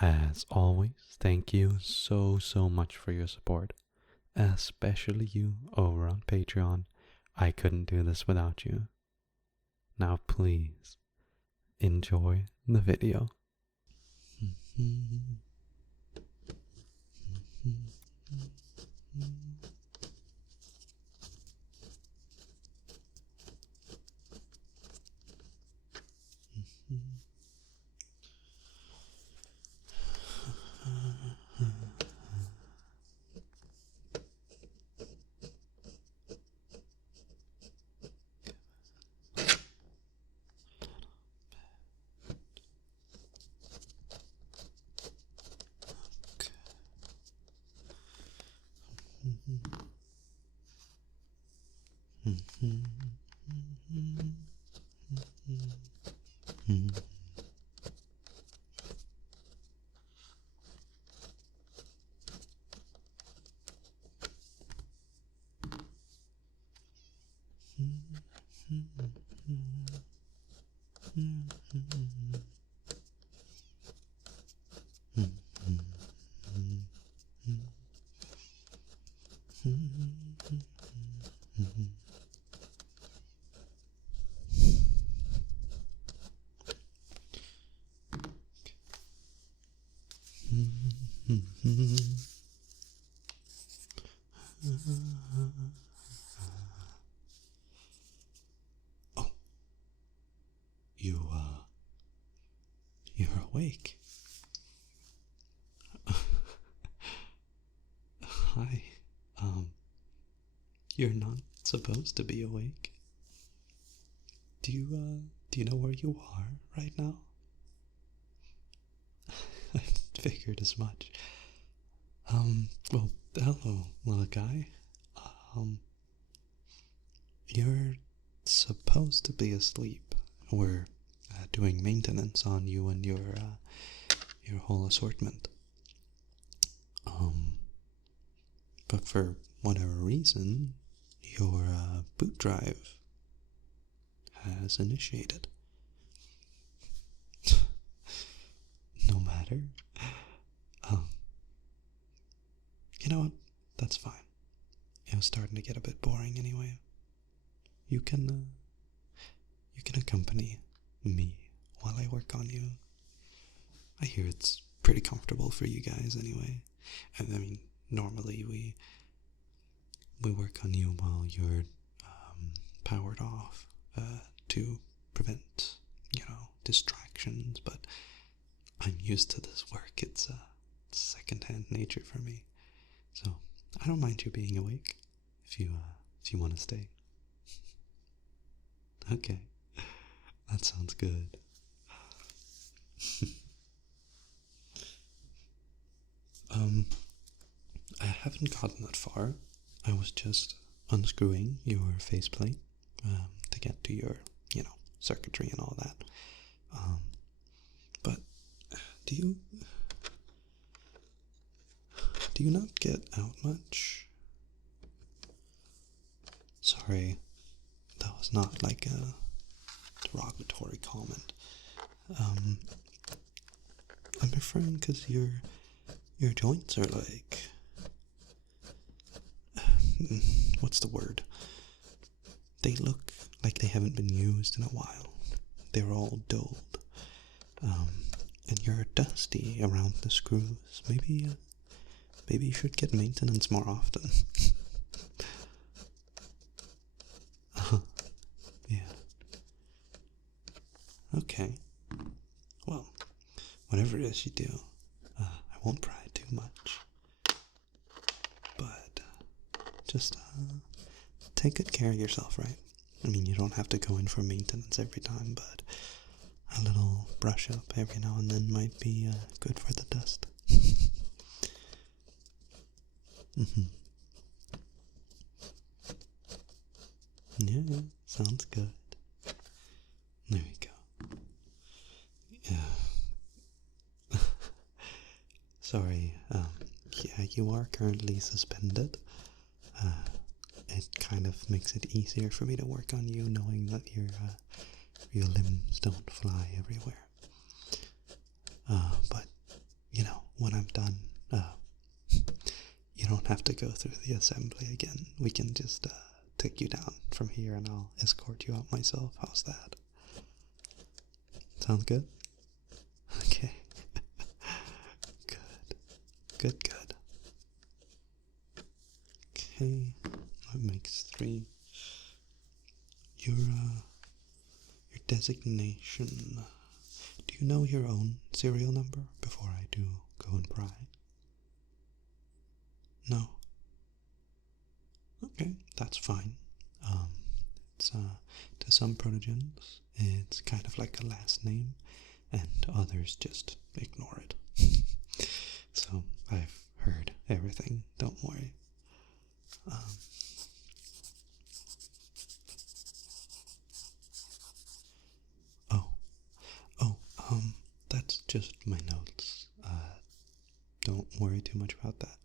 As always, thank you so much for your support, especially you over on Patreon. I couldn't do this without you. Now please, enjoy the video. Oh, you're awake. Hi. You're not supposed to be awake. Do you know where you are right now? I figured as much. Well, hello, little guy. You're supposed to be asleep. We're doing maintenance on you and your whole assortment. But for whatever reason, your boot drive has initiated. No matter. You know what? That's fine. It was starting to get a bit boring anyway. You can accompany me while I work on you. I hear it's pretty comfortable for you guys anyway. I mean, normally we work on you while you're powered off to prevent, distractions, but I'm used to this work. It's second-hand nature for me. So I don't mind you being awake if you want to stay. Okay, that sounds good. I haven't gotten that far. I was just unscrewing your faceplate to get to your, circuitry and all that. But do you not get out much? Sorry, that was not like a derogatory comment. I'm referring because your joints are like, what's the word? They look like they haven't been used in a while. They're all dulled. And you're dusty around the screws. Maybe you should get maintenance more often. Yeah. Okay. Well, whatever it is you do, I won't pry too much. But just take good care of yourself, right? I mean, you don't have to go in for maintenance every time, but a little brush up every now and then might be good for the dust. Yeah, sounds good. There we go. Yeah. Sorry, yeah, you are currently suspended. It kind of makes it easier for me to work on you, knowing that your limbs don't fly everywhere. But have to go through the assembly again. We can just take you down from here and I'll escort you out myself. How's that? Sounds good? Okay. Good. Good, good. Okay, that makes 3. Your designation. Do you know your own serial number before I do go and pry? No? Okay, that's fine. It's, to some protogens, it's kind of like a last name, and others just ignore it. So, I've heard everything, don't worry. That's just my notes. Don't worry too much about that.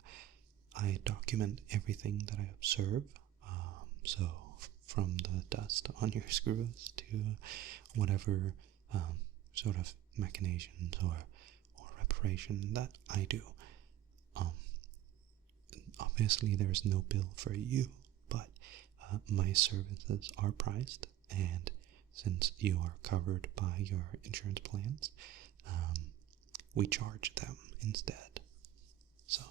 I document everything that I observe, so from the dust on your screws to whatever sort of machinations or reparation that I do. Obviously there's no bill for you, but my services are priced, and since you are covered by your insurance plans, we charge them instead. So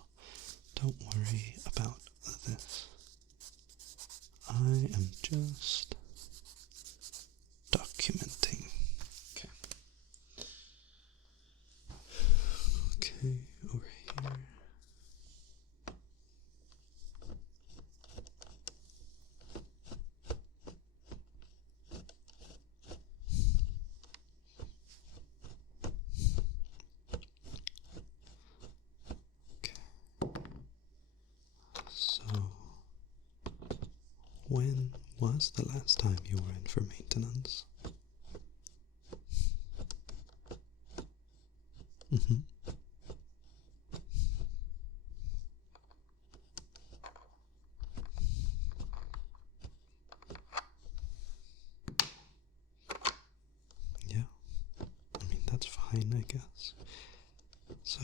don't worry about this. I am just documenting. Okay. Okay, over here. When was the last time you were in for maintenance? Yeah, I mean, that's fine, I guess. So,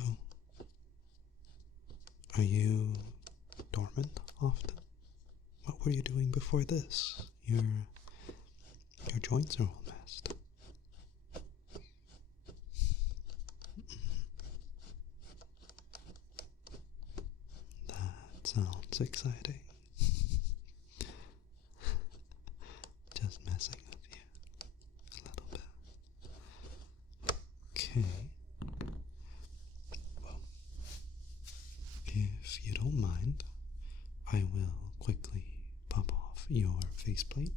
are you dormant often? What were you doing before this? Your joints are all messed. That sounds exciting. Just messing with you a little bit. Okay. Well, if you don't mind, I will quickly pop off your faceplate.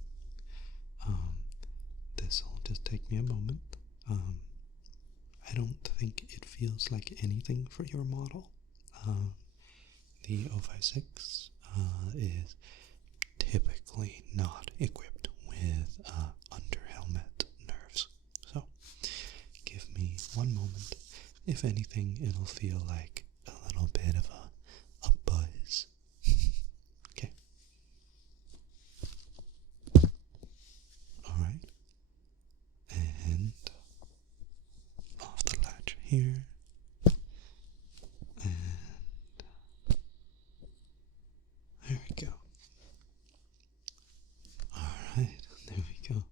This'll just take me a moment. I don't think it feels like anything for your model. The 056 is typically not equipped with under-helmet nerves. So, give me one moment. If anything, it'll feel like a little bit of a buzz. Okay. Alright. And off the latch here. And there we go. Alright, there we go.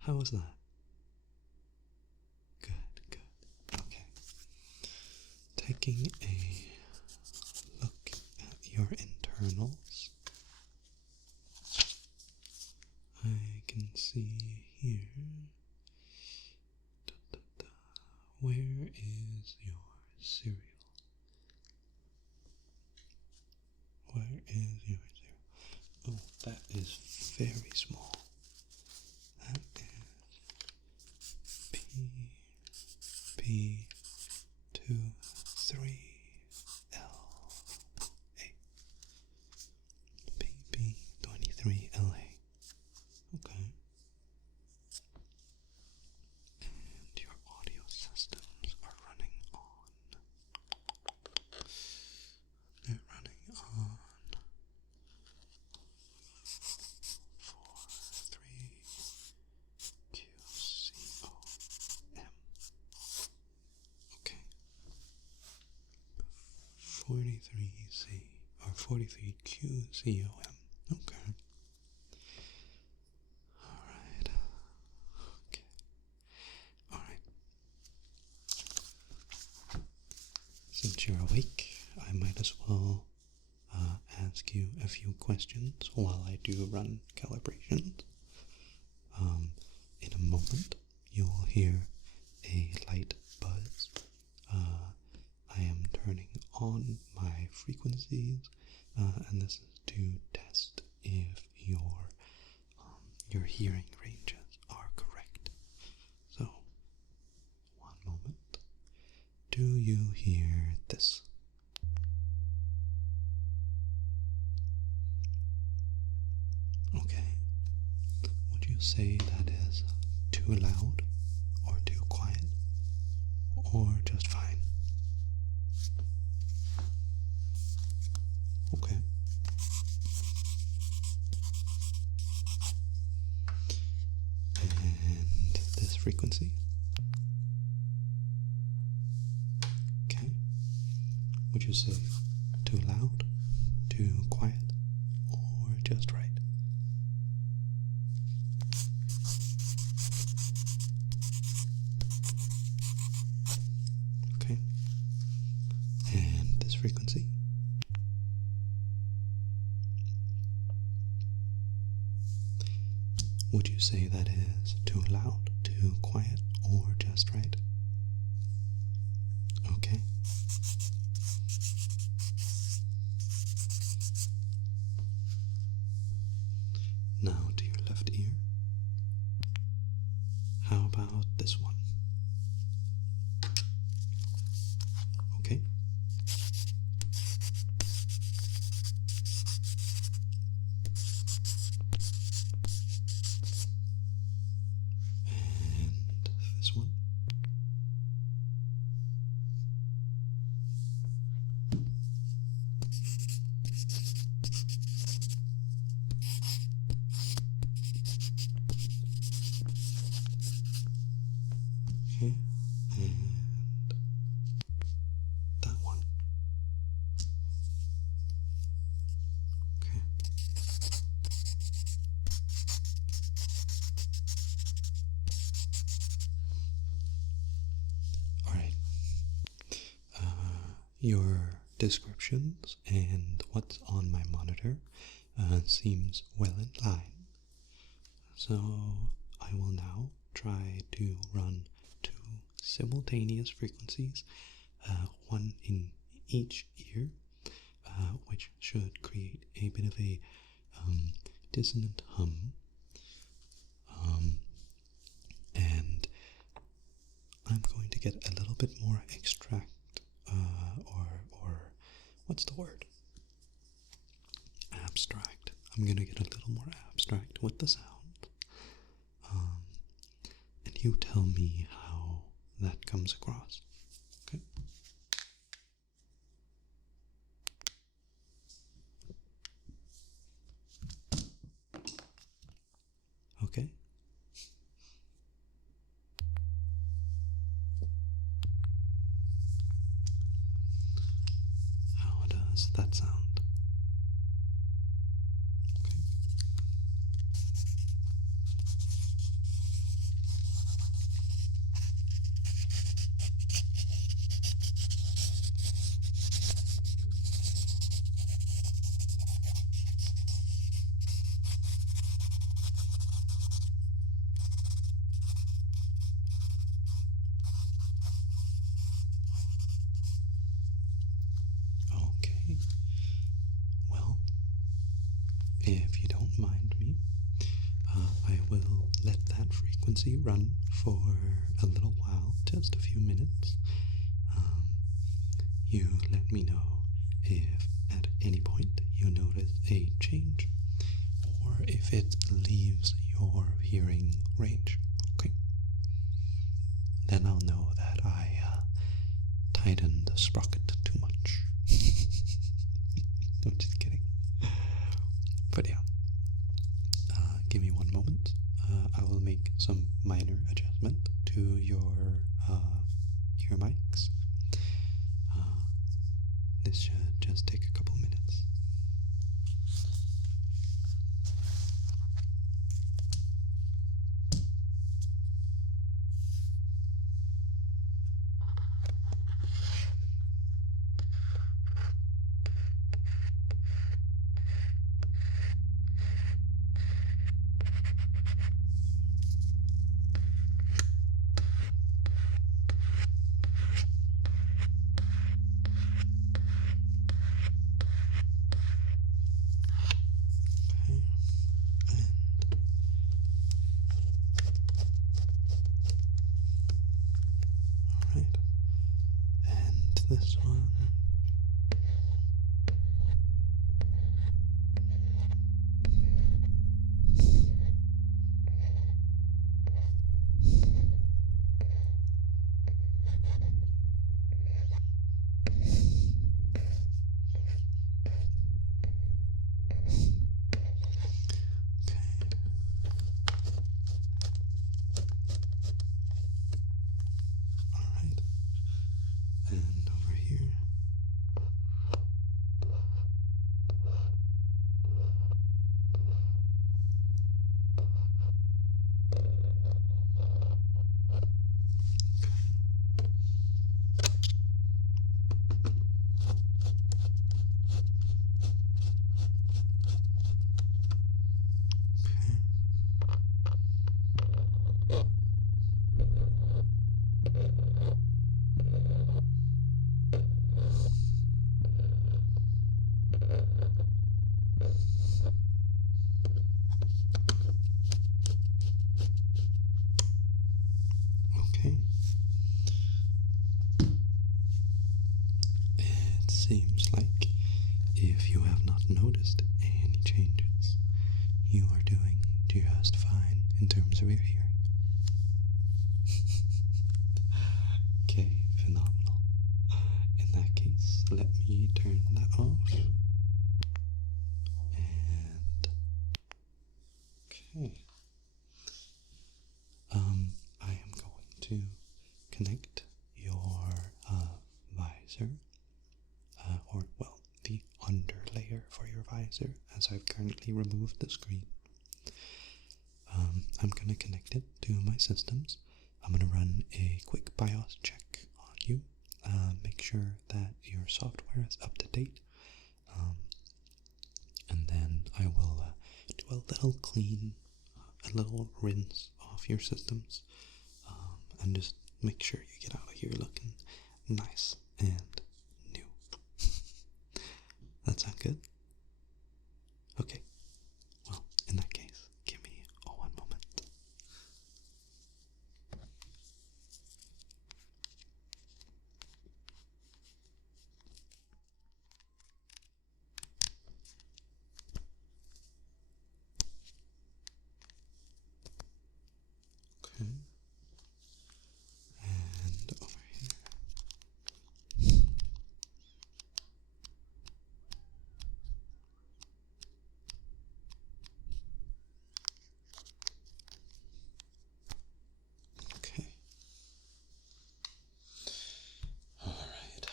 How was that? Good, good. Okay. Taking a look at your internals. I can see here. Where is your cereal? Where is your cereal? Oh, that is very small. That is PP23LA. PP23LA. Okay. And your audio systems are running on. They're running on 43QCOM. Okay. 43C. or 43 QCOM. Okay. Alright. Okay. Alright. Since you're awake, I might as well ask you a few questions while I do run calibrations. In a moment, you'll hear a light buzz. I am turning on my frequencies, and this is to test if your hearing ranges are correct. So, one moment. Do you hear this? Okay. Would you say that is too loud, or too quiet, or just fine? Okay. And this frequency? Okay. Would you say too loud, too quiet, or just right? Okay. And this frequency? Would you say that is too loud, too quiet, or just right? Okay. Now to your left ear. How about this one? Okay. And this one. Okay. And that one. Okay. Alright. Your descriptions and what's on my monitor seems well in line. So I will now try to run two simultaneous frequencies, one in each ear, which should create a bit of a dissonant hum. And I'm going to get a little bit more extract, or what's the word? Abstract. I'm going to get a little more abstract with the sound. And you tell me how that comes across. Okay? Okay? How does that sound? Okay. Well, if you don't mind me, I will let that frequency run for a little while, just a few minutes. You let me know if at any point you notice a change, or if it leaves your hearing range. Okay? Then I'll know that I tightened the sprocket too much. I'm just kidding. But yeah, give me one moment. I will make some minor adjustment to your ear mics. This should just take a couple minutes. this one. Alright. And over here. Okay. It seems like if you have not noticed any changes, you are doing just fine in terms of your hearing. Okay, phenomenal. In that case, let me turn that off. And okay. I am going to connect your visor, or well, the underlayer for your visor, as I've currently removed the screen. I'm going to connect it to my systems. I'm going to run a quick BIOS check on you, make sure that your software is up to date, and then I will do a little clean, a little rinse off your systems, and just make sure you get out of here looking nice and new. That sound good? Okay. Well, in that case, give me one moment. Okay. And over here. Okay. Alright.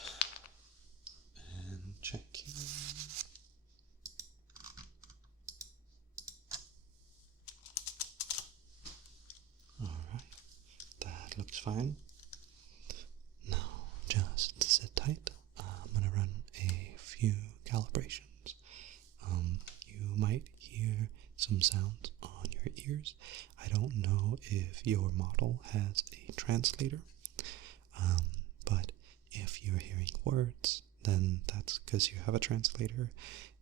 And check here. Alright. That looks fine. Now, just sit tight. I'm going to run a few calibrations. You might hear some sounds on your ears. I don't know if your model has a translator, but if you're hearing words, then that's because you have a translator.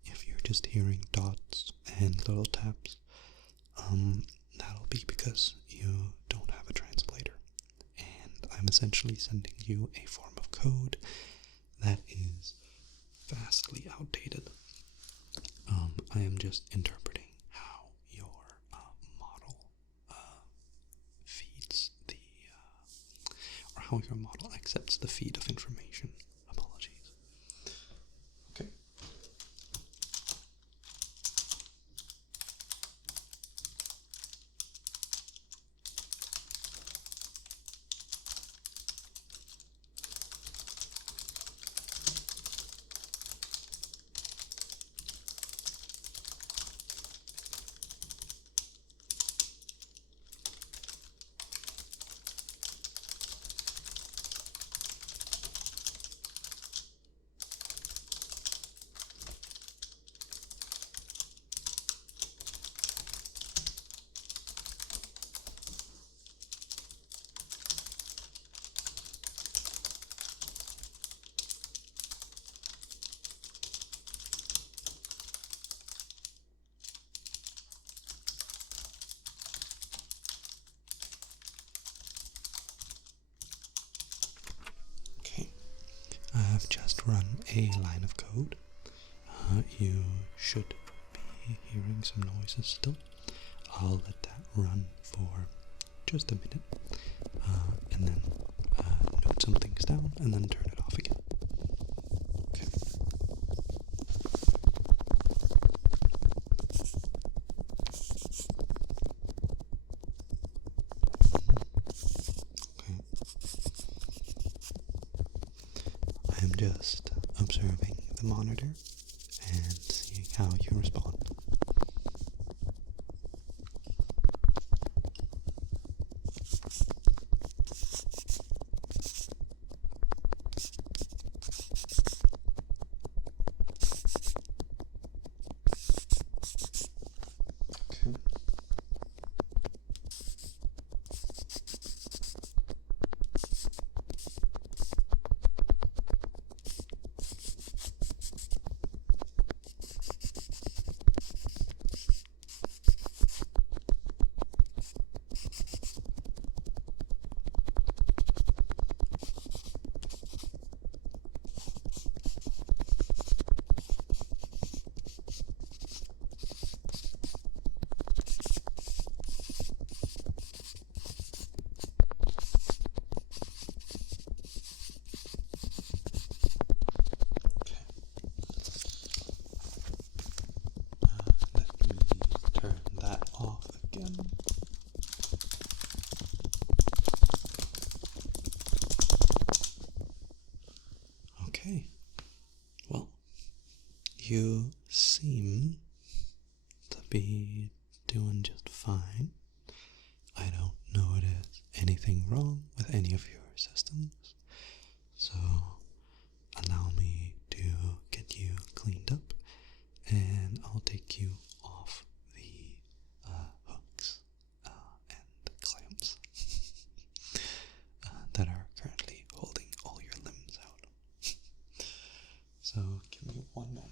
If you're just hearing dots and little taps, that'll be because you don't have a translator. And I'm essentially sending you a form of code that is vastly outdated. I am just interpreting how your model feeds the, or how your model accepts the feed of information. Apologies. Okay. just run a line of code. You should be hearing some noises still. I'll let that run for just a minute, and then note some things down, and then turn it off again. Okay. Okay. I am just observing the monitor and seeing how you respond. Okay. Let me turn that off again. Okay. Well, you seem to be doing just fine. I don't notice anything wrong with any of your systems, so allow me to get you cleaned up, and I'll take you off the hooks and clamps that are currently holding all your limbs out. So give me one moment.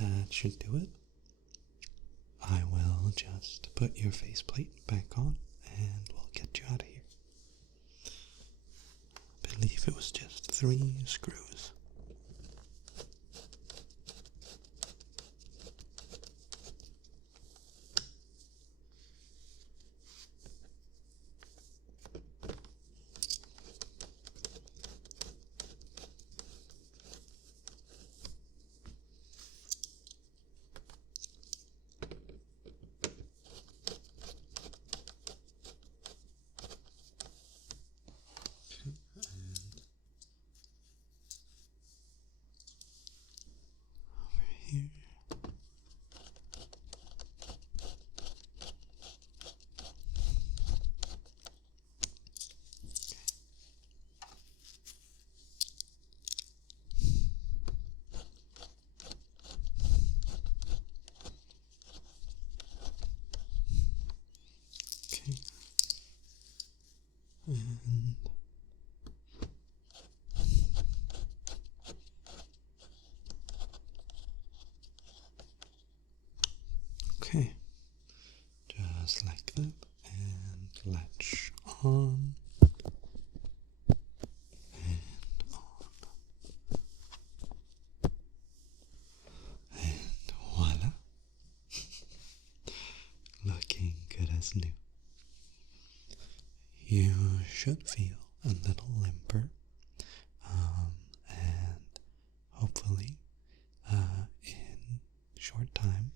That should do it. I will just put your faceplate back on and we'll get you out of here. I believe it was just 3 screws. on and on. And voila. Looking good as new. You should feel a little limper, and hopefully in short time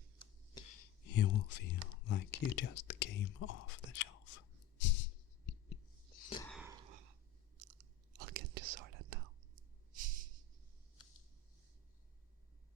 you will feel like you just